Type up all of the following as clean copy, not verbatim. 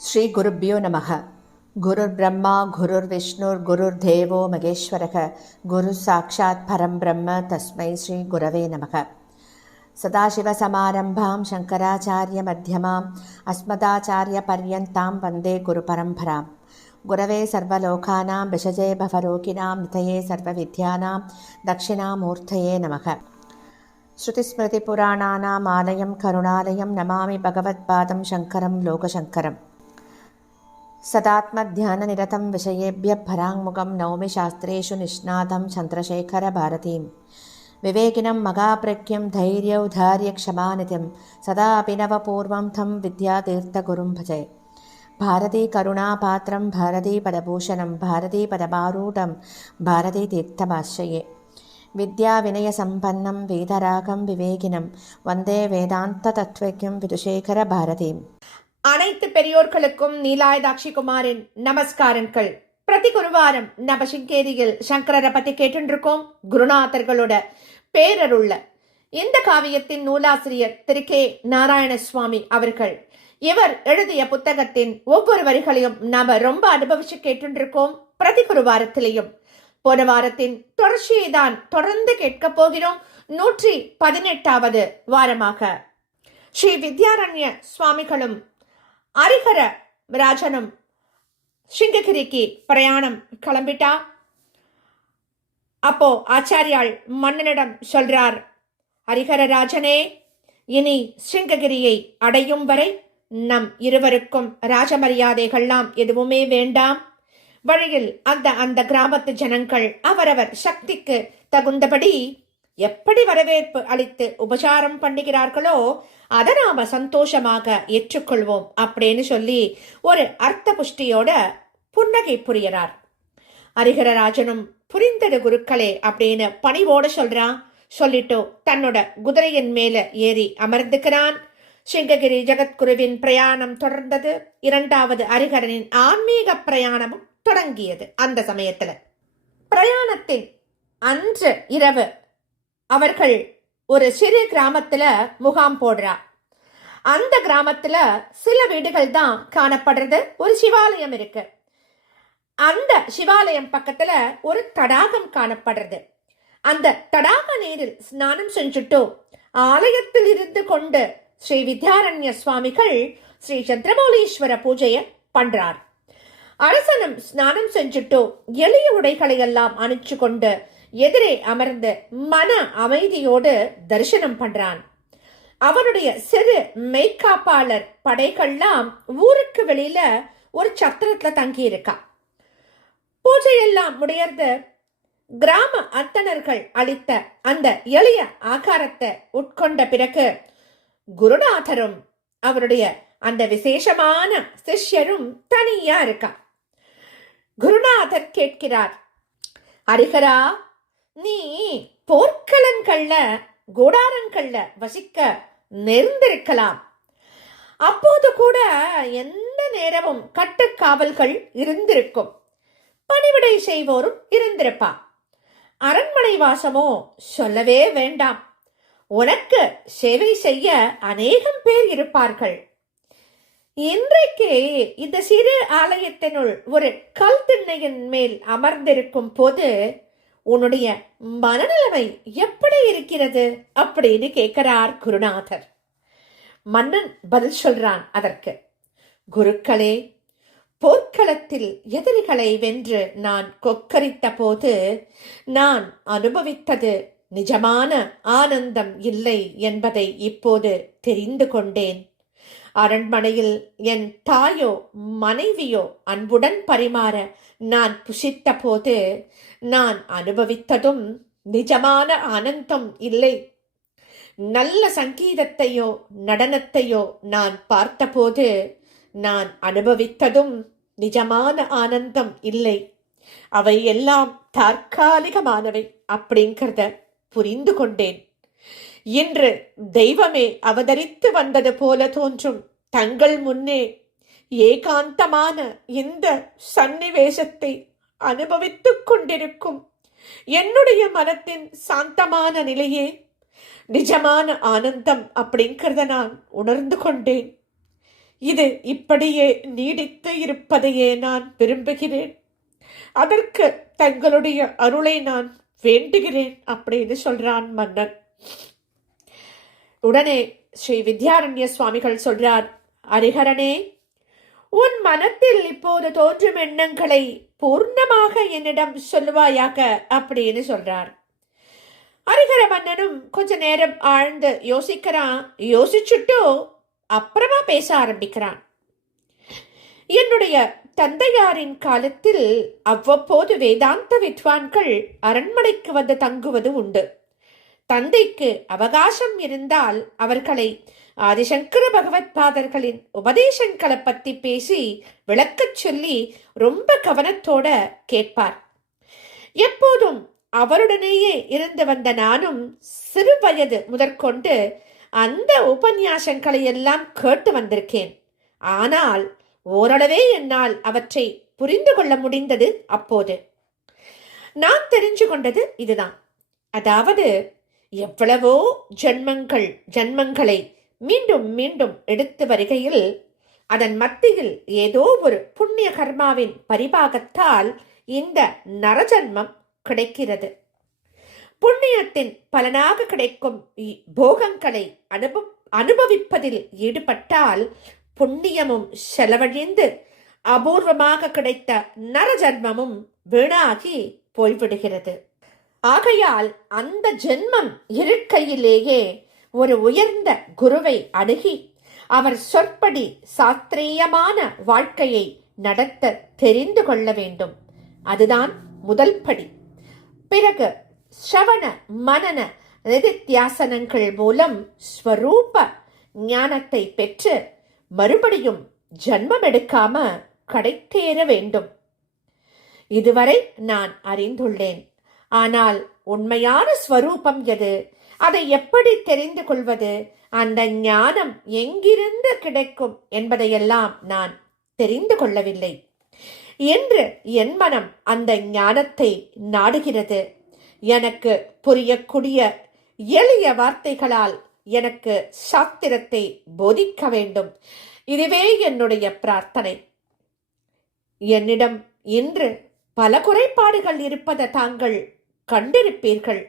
ஸ்ரீ குருப்யோ நமக. குருர் பிரம்மா குருர் விஷ்ணுர் குருர் தேவோ மகேஸ்வரக குரு சாட்சாத் பரம் பிரம்ம தஸ்மை ஸ்ரீ குரவே நமக. சதாசிவசமாரம்பாம் சங்கராச்சாரிய மத்தியமாம் அஸ்மதாச்சாரிய பர்யந்தாம் வந்தே குரு பரம்பராம். குரவே சர்வலோகானாம் விஷஜே பவரோகிணாம் நிதயே சர்வவித்யானாம் தட்சிணாமூர்த்தயே நமக. ஸ்ருதிஸ்மிருதிபுராணானாம் ஆலயம் கருணாலயம் நமாமி பகவத்பாதம் சங்கரம் லோகசங்கரம். सदात्मध्याननिरतं विषयेभ्यः पराङ्मुखं नौमि शास्त्रेषु निष्णातं चन्द्रशेखरभारतीं विवेकिनं मगाप्रज्ञं धैर्यौधार्यक्षमानिधिं सदा अभिनवपूर्वं तं विद्यातीर्थगुरुं भजे. भारतीकरुणापात्रं भारतीपदभूषणं भारतीपदमारूढं भारतीतीर्थमाश्रये. विद्याविनयसम्पन्नं वेदरागं विवेकिनं वन्दे वेदान्ततत्त्वज्ञं विदुशेखरभारतीम्. அனைத்து பெரியோர்களுக்கும் நீலாயதாட்சி குமாரின் நமஸ்காரங்கள். பிரதி குருவாரம் நம்ம சிங்கேரியில் சங்கரரை பத்தி கேட்டுருக்கோம். குருநாதர்களோட பேரருள்ள இந்த காவியத்தின் நூலாசிரியர் திரு கே நாராயண சுவாமி அவர்கள். இவர் எழுதிய புத்தகத்தின் ஒவ்வொரு வரிகளையும் நாம ரொம்ப அனுபவிச்சு கேட்டுருக்கோம். பிரதி குருவாரத்திலையும் போன வாரத்தின் தொடர்ச்சியை தான் தொடர்ந்து கேட்க போகிறோம். 118வது வாரமாக ஸ்ரீ வித்யாரண்ய சுவாமிகளும் ஹரிஹர ராஜனும் சிங்ககிரிக்கு பிரயாணம் கிளம்பிட்டா. அப்போ ஆச்சாரியால் மன்னனிடம் சொல்றார், ஹரிஹரராஜனே, இனி சிங்ககிரியை அடையும் வரை நம் இருவருக்கும் ராஜமரியாதைகள்லாம் எதுவுமே வேண்டாம். வழியில் அந்த கிராமத்து ஜனங்கள் அவரவர் சக்திக்கு தகுந்தபடி எப்படி வரவேற்பு அளித்து உபசாரம் பண்ணுகிறார்களோ அதை நாம சந்தோஷமாக ஏற்றுக்கொள்வோம் அப்படின்னு சொல்லி ஒரு அர்த்த புஷ்டியோட புன்னகை புரியறார். ஹரிஹரராஜனும் புரிந்தது குருக்களே அப்படின்னு பணிவோட சொல்றான். சொல்லிட்டு தன்னோட குதிரையின் மேல ஏறி அமர்ந்துக்கிறான். சிங்ககிரி ஜெகத்குருவின் பிரயாணம் தொடர்ந்தது. 2வது ஹரிஹரனின் ஆன்மீக பிரயாணமும் தொடங்கியது. அந்த சமயத்துல பிரயாணத்தின் அன்று இரவு அவர்கள் ஒரு சிறு கிராமத்துல முகாம் போடுறா. அந்த கிராமத்துல சில வீடுகள் தான் காணப்படுறது. ஒரு சிவாலயம் இருக்கு. அந்த சிவாலயம் பக்கத்துல ஒரு தடாகம் காணப்படுறது. அந்த தடாக நீரில் ஸ்நானம் செஞ்சுட்டு ஆலயத்தில் இருந்து கொண்டு ஸ்ரீ வித்யாரண்ய சுவாமிகள் ஸ்ரீ சந்திரமௌலீஸ்வர பூஜைய பண்றார். அரசனும் ஸ்நானம் செஞ்சுட்டு எளிய உடைகளை எல்லாம் அணிச்சு கொண்டு எதிரே அமர்ந்து மன அமைதியோடு தரிசனம் பண்றான். அவனுடைய சிறு மெய்காப்பாளர் படைகள்லாம் ஊருக்கு வெளியில ஒரு சத்திரத்துல தங்கி இருக்கா. பூஜையெல்லாம் முடியறது. கிராம அந்தணர்கள் அளித்த அந்த எளிய ஆகாரத்தை உட்கொண்ட பிறகு குருநாதரும் அவருடைய அந்த விசேஷமான சிஷ்யரும் தனியா இருக்கா. குருநாதர் கேட்கிறார், ஹரிஹரா, நீ போர்க்களங்கள்ல கூடாரங்கள்ல வசிக்க நேர்ந்திருக்கலாம். அப்போது கூட எந்த நேரமும் கட்டுக்காவல்கள் இருந்திருக்கும். பணிவிடை செய்வோரும் இருந்திருப்பா. அரண்மனை வாசமோ சொல்லவே வேண்டாம். உனக்கு சேவை செய்ய அநேகம் பேர் இருப்பார்கள். இன்றைக்கு இந்த சிறு ஆலயத்தினுள் ஒரு கல் திண்ணையின் மேல் அமர்ந்திருக்கும் போது உன்னுடைய மனநிலைமை எப்படி இருக்கிறது அப்படின்னு கேட்கிறார் குருநாதர். மன்னன் பதில் சொல்றான் அதற்கு, குருக்களே, போர்க்களத்தில் எதிரிகளை வென்று நான் கொக்கரித்த போது நான் அனுபவித்தது நிஜமான ஆனந்தம் இல்லை என்பதை இப்போது தெரிந்து கொண்டேன். அரண்மனையில் என் தாயோ மனைவியோ அன்புடன் பரிமாற நான் புசித்த போது நான் அனுபவித்ததும் நிஜமான ஆனந்தம் இல்லை. நல்ல சங்கீதத்தையோ நடனத்தையோ நான் பார்த்தபோது நான் அனுபவித்ததும் நிஜமான ஆனந்தம் இல்லை. அவை எல்லாம் தற்காலிகமானவை அப்படிங்கிறத புரிந்து கொண்டேன். இன்று தெய்வமே அவதரித்து வந்தது போல தோன்றும் தங்கள் முன்னே ஏகாந்தமான இந்த சன்னிவேசத்தை அனுபவித்துக் கொண்டிருக்கும் என்னுடைய மனத்தின் சாந்தமான நிலையே நிஜமான ஆனந்தம் அப்படிங்கிறத நான் உணர்ந்து கொண்டேன். இது இப்படியே நீடித்து இருப்பதையே நான் விரும்புகிறேன். அதற்கு தங்களுடைய அருளை நான் வேண்டுகிறேன் அப்படின்னு சொல்றான் மன்னன். உடனே ஸ்ரீ வித்யாரண்ய சுவாமிகள் சொல்றார், ஹரிஹரனே, உன் மனத்தில் இப்போது தோன்றும் எண்ணங்களை பூர்ணமாக என்னிடம் சொல்லுவாயாக அப்படின்னு சொல்றார். ஹரிஹர மன்னனும் கொஞ்ச நேரம் ஆழ்ந்து யோசிக்கிறான். யோசிச்சுட்டு அப்புறமா பேச ஆரம்பிக்கிறான். என்னுடைய தந்தையாரின் காலத்தில் அவ்வப்போது வேதாந்த வித்வான்கள் அரண்மனைக்கு வந்து தங்குவது உண்டு. தந்தைக்கு அவகாசம் இருந்தால் அவர்களை ஆதிசங்கர பகவத் பாதர்களின் உபதேசங்களை பத்தி பேசி விளக்கச் சொல்லி ரொம்ப கவனத்தோட கேட்பார். எப்போதும் அவருடனேயே இருந்து வந்த நானும் சிறு வயது முதற்கொண்டு அந்த உபன்யாசங்களை எல்லாம் கேட்டு வந்திருக்கேன். ஆனால் ஓரளவே என்னால் அவற்றை புரிந்து கொள்ள முடிந்தது. அப்போது நான் தெரிஞ்சு கொண்டது இதுதான். அதாவது, எவ்வளவோ ஜன்மங்களை மீண்டும் மீண்டும் எடுத்து வருகையில் அதன் மத்தியில் ஏதோ ஒரு புண்ணிய கர்மாவின் பரிபாகத்தால் இந்த நரஜன்மம் கிடைக்கிறது. புண்ணியத்தின் பலனாக கிடைக்கும் போகங்களை அனுபவிப்பதில் ஈடுபட்டால் புண்ணியமும் செலவழிந்து அபூர்வமாக கிடைத்த நரஜன்மமும் வீணாகி போய்விடுகிறது. ஆகையால் அந்த ஜென்மம் இருக்கையிலேயே ஒரு உயர்ந்த குருவை அணுகி அவர் சொற்படி சாஸ்திரீயமான வாழ்க்கையை நடத்த தெரிந்து கொள்ள வேண்டும். அதுதான் முதல் படி. பிறகு ஸ்ரவண மனன நிதித்தியாசனங்கள் மூலம் ஸ்வரூப ஞானத்தை பெற்று மறுபடியும் ஜன்மம் எடுக்காம கடைத்தேற வேண்டும். இதுவரை நான் அறிந்துள்ளேன். ஆனால் உண்மையான ஸ்வரூபம் எது, அதை எப்படி தெரிந்து கொள்வது, அந்த ஞானம் எங்கிருந்து கிடைக்கும் என்பதையெல்லாம் நான் தெரிந்து கொள்ளவில்லை என்று என் மனம் அந்த ஞானத்தை நாடுகிறது. எனக்கு புரியக்கூடிய எளிய வார்த்தைகளால் எனக்கு சாஸ்திரத்தை போதிக்க வேண்டும். இதுவே என்னுடைய பிரார்த்தனை. என்னிடம் இன்று பல குறைபாடுகள் இருப்பதை தாங்கள் கண்டிருப்பீர்கள்.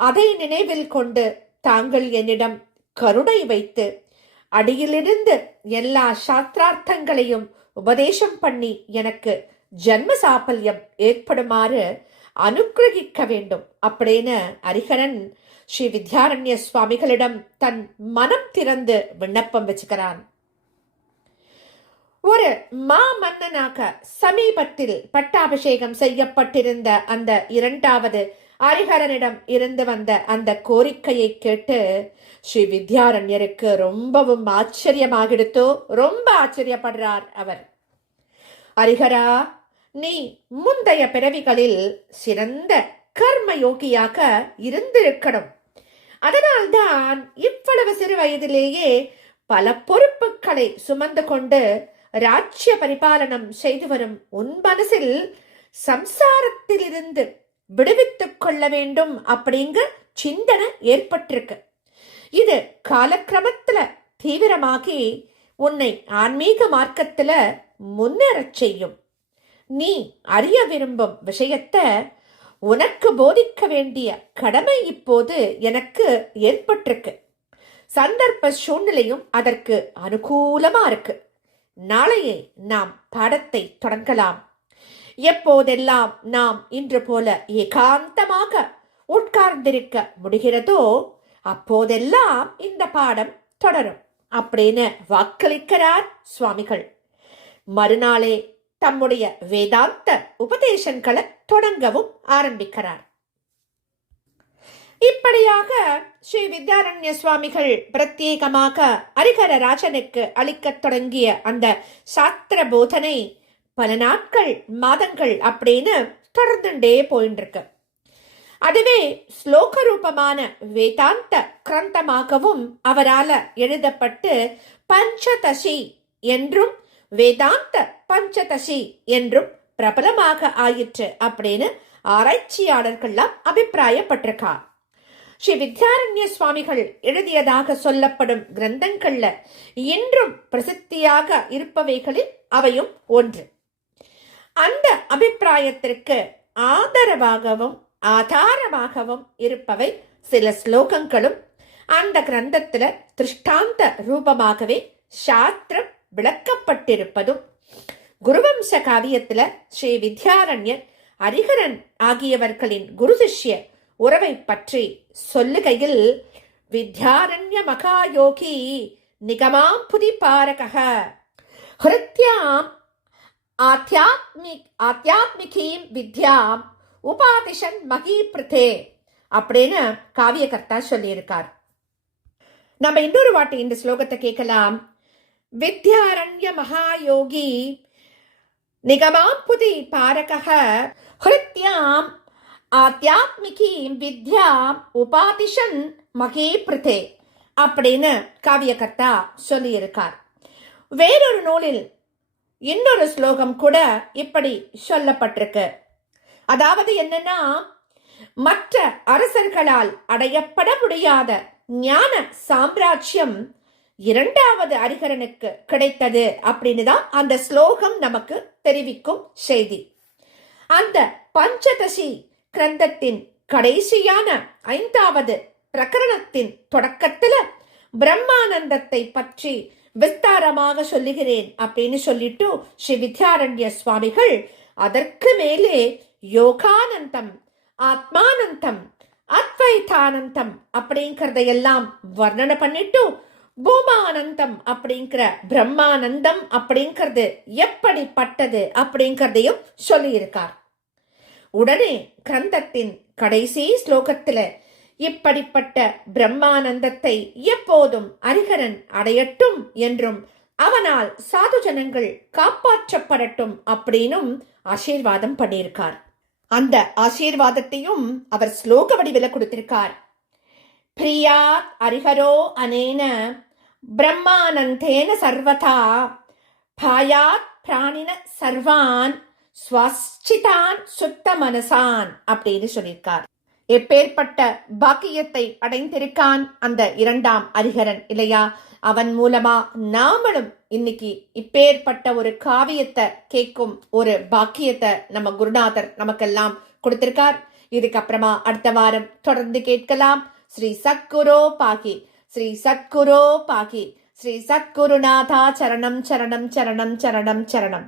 அதை நினைவில் கொண்டு தாங்கள் என்னிடம் கருணை வைத்து அடியிலிருந்து எல்லா சாஸ்திரார்த்தங்களையும் உபதேசம் பண்ணி எனக்கு ஜன்ம சாபல்யம் ஏற்படுமாறு அனுக்கிரகிக்க வேண்டும் அப்படின்னு ஹரிஹரன் ஸ்ரீ வித்யாரண்ய சுவாமிகளிடம் தன் மனம் திறந்து விண்ணப்பம் வச்சுக்கிறான். ஒரு மாமன்னனாக சமீபத்தில் பட்டாபிஷேகம் செய்யப்பட்டிருந்த அந்த இரண்டாவது ஹரிஹரனிடம் இருந்து வந்த அந்த கோரிக்கையை கேட்டு ஸ்ரீ வித்யாரண்யருக்கு ரொம்பவும் ஆச்சரியமாகிடுத்தோ. ரொம்ப ஆச்சரியப்படுறார் அவர். ஹரிஹரா, நீ முந்தைய பிறவிகளில் சிறந்த கர்மயோகியாக இருந்திருக்கணும். அதனால்தான் இவ்வளவு சிறு வயதிலேயே பல பொறுப்புகளை சுமந்து கொண்டு ராஜ்ய பரிபாலனம் செய்து வரும் உன் மனசில் சம்சாரத்திலிருந்து விடுவித்துக் கொள்ள வேண்டும் அப்படிங்க சிந்தனை ஏற்பட்டிருக்கு. இது காலக்கிரமத்துல தீவிரமாகி உன்னை ஆன்மீக மார்க்கத்துல முன்னேறச் செய்யும். நீ அறிய விரும்பும் விஷயத்தை உனக்கு போதிக்க வேண்டிய கடமை இப்போது எனக்கு ஏற்பட்டிருக்கு. சந்தர்ப்ப சூழ்நிலையும் அதற்கு அனுகூலமா இருக்கு. நாளையே நாம் பாடத்தை தொடங்கலாம். எப்போதெல்லாம் நாம் இன்று போல ஏகாந்தமாக உட்கார்ந்திருக்க முடிகிறதோ அப்போதெல்லாம் இந்த பாடம் தொடரும் அப்படின்னு வாக்களிக்கிறார் சுவாமிகள். மறுநாளே தம்முடைய வேதாந்த உபதேசங்களை தொடங்கவும் ஆரம்பிக்கிறார். இப்படியாக ஸ்ரீ வித்யாரண்ய சுவாமிகள் பிரத்யேகமாக ஹரிஹர ராஜனுக்கு அளிக்கத் தொடங்கிய அந்த சாஸ்திர போதனை பல நாட்கள், மாதங்கள் அப்படின்னு தொடர்ந்துட்டே போயிட்டு இருக்கு. அதுவே ஸ்லோக ரூபமான வேதாந்த கிரந்தமாகவும் அவரால எழுதப்பட்டு பஞ்சதசி என்றும் வேதாந்த பஞ்சதசி என்றும் பிரபலமாக ஆயிற்று அப்படின்னு ஆராய்ச்சியாளர்கள்லாம் அபிப்பிராயப்பட்டிருக்கா. ஸ்ரீ வித்யாரண்ய சுவாமிகள் எழுதியதாக சொல்லப்படும் கிரந்தங்கள்ல இன்றும் பிரசித்தியாக இருப்பவைகளில் அவையும் ஒன்று. அந்த அபிப்பிராயத்திற்கு ஆதாரமாகவும் இருப்பவை சில ஸ்லோகங்களும் அந்த கிரந்தத்துல திருஷ்டாந்த ரூபமாகவே சாஸ்திரம் விளக்கப்பட்டிருப்பதும், குருவம்ச காவியத்துல ஸ்ரீ வித்யாரண்யர் ஹரிஹரன் ஆகியவர்களின் குரு சிஷ்ய உறவை பற்றி சொல்லுகையில், வித்யாரண்ய மகாயோகி நிகமாம்புதி பாரக ஹிருத்யாம் ஆத்யாத்மிகீம் வித்யாம் உபாதிஷன் மகீப்ருதே அப்படின்னு காவியகர்த்தா சொல்லியிருக்கார். நம்ம இன்னொரு வாட்டி இந்த ஸ்லோகத்தை கேட்கலாம். வித்யாரண்ய மகாயோகி நிகமாம்புதி பாரக ஹிருத்யாம் ஆத்யாத்மிகீம் வித்யாம் உபாதிஷன் மகீப்ருதே அப்படின்னு காவியகர்த்தா சொல்லியிருக்கார். வேறொரு நூலில் இன்னொரு ஸ்லோகம் கூட இப்படி சொல்லப்பட்டிருக்கு. அதாவது என்னன்னா, மற்ற அரசர்களால் அடையப்பட முடியாத ஞான சாம்ராஜ்யம் இரண்டாவது ஹரிஹரனுக்கு கிடைத்தது அப்படின்னு தான் அந்த ஸ்லோகம் நமக்கு தெரிவிக்கும் செய்தி. அந்த பஞ்சதசி கிரந்தத்தின் கடைசியான 5வது பிரகரணத்தின் தொடக்கத்துல பிரம்மானந்தத்தை பற்றி விஸ்தாரமாக சொல்லுகிறேன் அப்படின்னு சொல்லிட்டு ஸ்ரீ வித்யாரண்ய சுவாமிகள் அதற்கு மேலே யோகானந்தம், ஆத்மானந்தம், அத்வைதானந்தம் அப்படிங்கறதையெல்லாம் வர்ணனை பண்ணிட்டு பூமானந்தம் அப்படிங்கிற பிரம்மானந்தம் அப்படிங்கிறது எப்படிப்பட்டது அப்படிங்கிறதையும் சொல்லியிருக்கார். உடனே கிரந்தத்தின் கடைசி ஸ்லோகத்துல இப்படிப்பட்ட பிரம்மானந்தத்தை எப்போதும் ஹரிஹரன் அடையட்டும் என்றும் அவனால் சாது ஜனங்கள் காப்பாற்றப்படட்டும் அப்படின்னும் ஆசீர்வாதம் பண்ணியிருக்கார். அந்த ஆசீர்வாதத்தையும் அவர் ஸ்லோக வடிவில் கொடுத்திருக்கார். பிரியாத் ஹரிஹரோ அனேன பிரம்மானந்தேன சர்வதா பாயாத் பிராணின சர்வான் ஸ்வஸ்சிதான் சுத்த மனசான் அப்படின்னு சொல்லியிருக்கார். எப்பேற்பட்ட பாக்கியத்தை அடைந்திருக்கான் அந்த 2ஆம் ஹரிஹரன் இல்லையா? அவன் மூலமா நாமளும் இன்னைக்கு இப்பேற்பட்ட ஒரு காவியத்தை கேட்கும் ஒரு பாக்கியத்தை நம்ம குருநாதர் நமக்கெல்லாம் கொடுத்திருக்கார். இதுக்கப்புறமா அடுத்த வாரம் தொடர்ந்து கேட்கலாம். ஸ்ரீ சத்குரோ பாகி, ஸ்ரீ சத்குரோ பாகி, ஸ்ரீ சத்குருநாதா சரணம் சரணம் சரணம் சரணம் சரணம்.